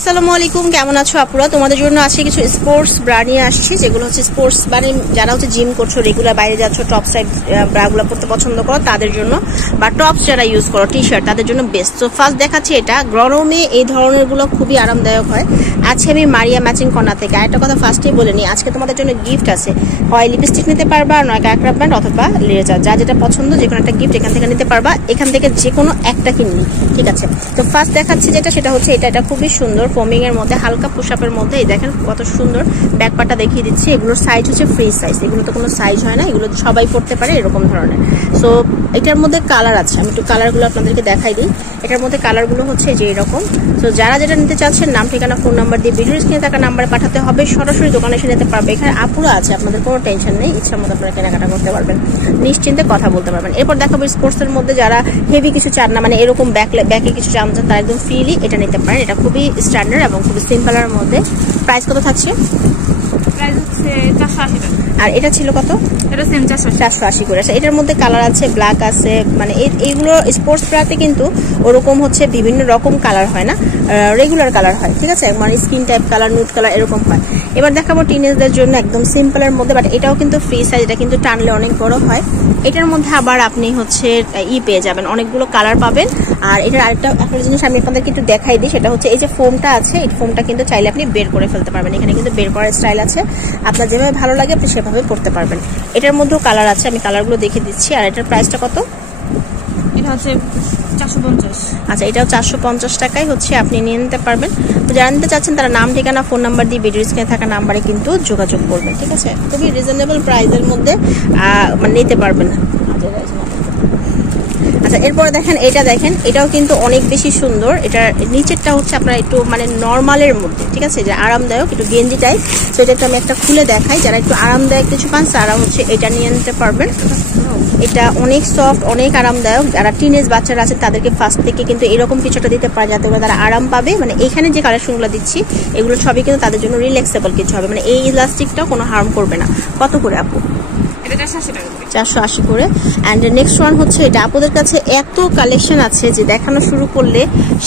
আসসালামু আলাইকুম, কেমন আছো আপুরা? তোমাদের জন্য আজকে কিছু স্পোর্টস ব্রা নিয়ে আসছি, যেগুলো হচ্ছে স্পোর্টস মানে যারা হচ্ছে জিম করছো, রেগুলার বাইরে যাচ্ছ, টপ সাইড ব্রাগুলো পড়তে পছন্দ করো তাদের জন্য, বা টপস যারা ইউজ করো, টি শার্ট, তাদের জন্য বেস্ট। তো ফার্স্ট দেখাচ্ছি এটা, গরমে এই ধরনের গুলো খুবই আরামদায়ক হয়। আজকে আমি মারিয়া ম্যাচিং কর্নার থেকে আরেকটা কথা ফার্স্টেই বলে নিই, আজকে তোমাদের জন্য গিফট আছে। হয় লিপস্টিক নিতে পারবা, নয় ক্যাকরা ব্যান্ড অথবা লেজার, যা যেটা পছন্দ যে কোনো একটা গিফট এখান থেকে নিতে পারবা। এখান থেকে যে কোনো একটা কিনলি, ঠিক আছে? তো ফার্স্ট দেখাচ্ছি যেটা, সেটা হচ্ছে এটা খুবই সুন্দর, ফোমিং এর মধ্যে, হালকা পুশআপের মধ্যে। এই দেখেন কত সুন্দর ব্যাকপার্টটা দেখিয়ে দিচ্ছি। এগুলোর সাইজ হচ্ছে ফ্রি সাইজ, এগুলো তো কোনো সাইজ হয় না, এগুলো সবাই পড়তে পারে এরকম ধরনের। সো এটার মধ্যে কালার আছে, আমি একটু কালারগুলো আপনাদেরকে দেখাই দিই। এটার মধ্যে কালারগুলো হচ্ছে যে এরকম। তো যারা যেটা নিতে চাচ্ছেন, নাম ঠিকানা ফোন নাম্বার দিয়ে ভিডিও স্ক্রিনে থাকা নাম্বারে পাঠাতে হবে, সরাসরি দোকানে এসে নিতে পারবে। এখানে আপুরা আছে, আপনাদের কোনো টেনশন নেই, ইচ্ছা মতো আপনারা কেনাকাটা করতে পারবেন, নিশ্চিন্তে কথা বলতে পারবেন। এরপর দেখাবো স্পোর্টসের মধ্যে যারা হেভি কিছু চান না, মানে এরকম ব্যাকে কিছু চান, তারা একদম ফ্রিলি এটা নিতে পারেন। এটা খুবই স্ট্যান্ডার্ড এবং খুবই সিম্পলের মধ্যে। প্রাইস কত থাকছে? প্রাইস হচ্ছে 480 টাকা। আর এটা ছিল কত? এটা সেম 480 করে। এটার মধ্যে কালার আছে, ব্ল্যাক আছে, মানে এইগুলো স্পোর্টস ব্রাতে কিন্তু ওরকম হচ্ছে বিভিন্ন রকম কালার হয় না, রেগুলার কালার হয়, ঠিক আছে? মানে skin type colour, nude colour এরকম হয়। এবার দেখাবো টিনেজদের জন্য একদম সিম্পলের মধ্যে, বাট এটাও কিন্তু ফ্রি সাইজ, এটা কিন্তু টানলে অনেক বড় হয়। এটার মধ্যে আবার আপনি হচ্ছে পেয়ে যাবেন, অনেকগুলো কালার পাবেন। আর এটার আরেকটা জিনিস আমি আপনাদেরকে একটু দেখাই দিই, সেটা হচ্ছে এই যে ফোমটা আছে, এই ফোমটা কিন্তু চাইলে আপনি বের করে ফেলতে পারবেন। এখানে কিন্তু বের করার স্টাইল আছে, আপনার যেভাবে ভালো লাগে আপনি সেভাবে পড়তে পারবেন। এটার মধ্যেও কালার আছে, আমি কালারগুলো দেখে দিচ্ছি। আর এটার প্রাইসটা কত? এটা হচ্ছে 450। আচ্ছা, এটাও 450 টাকায় হচ্ছে আপনি নিয়ে নিতে পারবেন। তো যারা নিতে চাচ্ছেন তারা নাম ঠিকানা ফোন নাম্বার দিয়ে ভিডিও স্ক্রিনে থাকা নাম্বারে কিন্তু যোগাযোগ করবেন, ঠিক আছে? খুবই রিজনেবল প্রাইসের মধ্যে মানে নিতে পারবেন। আচ্ছা, এরপরে দেখেন এটা, দেখেন এটাও কিন্তু অনেক বেশি সুন্দর। এটার নিচেরটা হচ্ছে আপনার একটু মানে নর্মালের মধ্যে, ঠিক আছে, যে আরামদায়ক, একটু গেঞ্জি টাইপ। তো এটা একটু আমি একটা খুলে দেখাই, যারা একটু আরামদায়ক কিছু পান তারা হচ্ছে এটা নিয়ে নিতে পারবেন। এটা অনেক সফট, অনেক আরামদায়ক। যারা টিনেজ বাচ্চারা আছে তাদেরকে ফার্স্ট থেকে কিন্তু এরকম কিছুটা দিতে পারে, যাতে করে তারা আরাম পাবে। মানে এখানে যে কালেকশনগুলো দিচ্ছি এগুলো সবই কিন্তু তাদের জন্য রিল্যাক্সেবল কিছু হবে, মানে এই ইলাস্টিকটাও কোনো হার্ম করবে না। কত করে আপু? 480 করে। অ্যান্ড নেক্সট ওয়ান হচ্ছে এটা, আপুদের কাছে এত কালেকশন আছে যে দেখানো শুরু করলে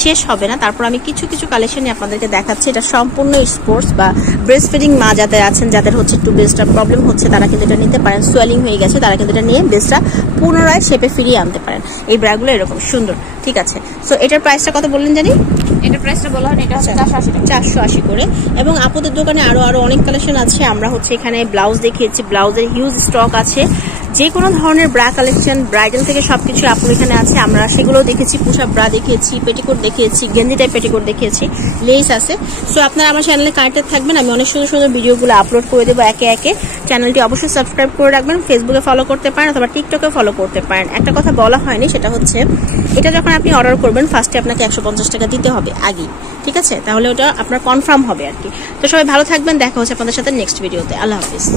শেষ হবে না। তারপর আমি কিছু কালেকশনই আপনাদেরকে দেখাচ্ছি। এটা সম্পূর্ণ স্পোর্টস বা ব্রেস্ট ফিডিং মা যাদের আছেন, যাদের হচ্ছে একটু ব্রেস্টটা প্রবলেম হচ্ছে, তারা কিন্তু এটা নিতে পারেন। সোয়েলিং হয়ে গেছে, তারা কিন্তু এটা নিয়ে ব্রেস্টটা পুনরায় শেপে ফিরিয়ে আনতে পারেন। এই ব্রাগুলো এরকম সুন্দর, ঠিক আছে? সো এটার প্রাইসটা কত বললেন জানি? এটা প্রাইসটা বলা হয়, এটা হচ্ছে 480 করে। এবং আপুদের দোকানে আরো অনেক কালেকশন আছে। আমরা হচ্ছে এখানে ব্লাউজ দেখিয়েছি, ব্লাউজের হিউজ স্টক আছে। যে কোনো ধরনের ব্রা কালেকশন, ব্রাইডাল থেকে সবকিছু আপুর এখানে আছে। আমরা সেগুলো দেখেছি, পুশআপ ব্রা দেখিয়েছি, পেটিকোট দেখিয়েছি, গেঞ্জি টাইপ পেটিকোট দেখিয়েছি, লেস আছে। সো আপনারা আমার চ্যানেলে কানেক্টেড থাকবেন, আমি অনেক সুন্দর সুন্দর ভিডিওগুলো আপলোড করে দেবো একে একে। চ্যানেলটি অবশ্যই সাবস্ক্রাইব করে রাখবেন, ফেসবুকে ফলো করতে পারেন অথবা টিকটকে ফলো করতে পারেন। একটা কথা বলা হয়নি, সেটা হচ্ছে এটা যখন আপনি অর্ডার করবেন ফার্স্টে আপনাকে 150 টাকা দিতে হবে আগেই, ঠিক আছে? তাহলে ওটা আপনার কনফার্ম হবে আর কি। তো সবাই ভালো থাকবেন, দেখা হচ্ছে আপনাদের সাথে নেক্সট ভিডিওতে। আল্লাহ হাফিজ।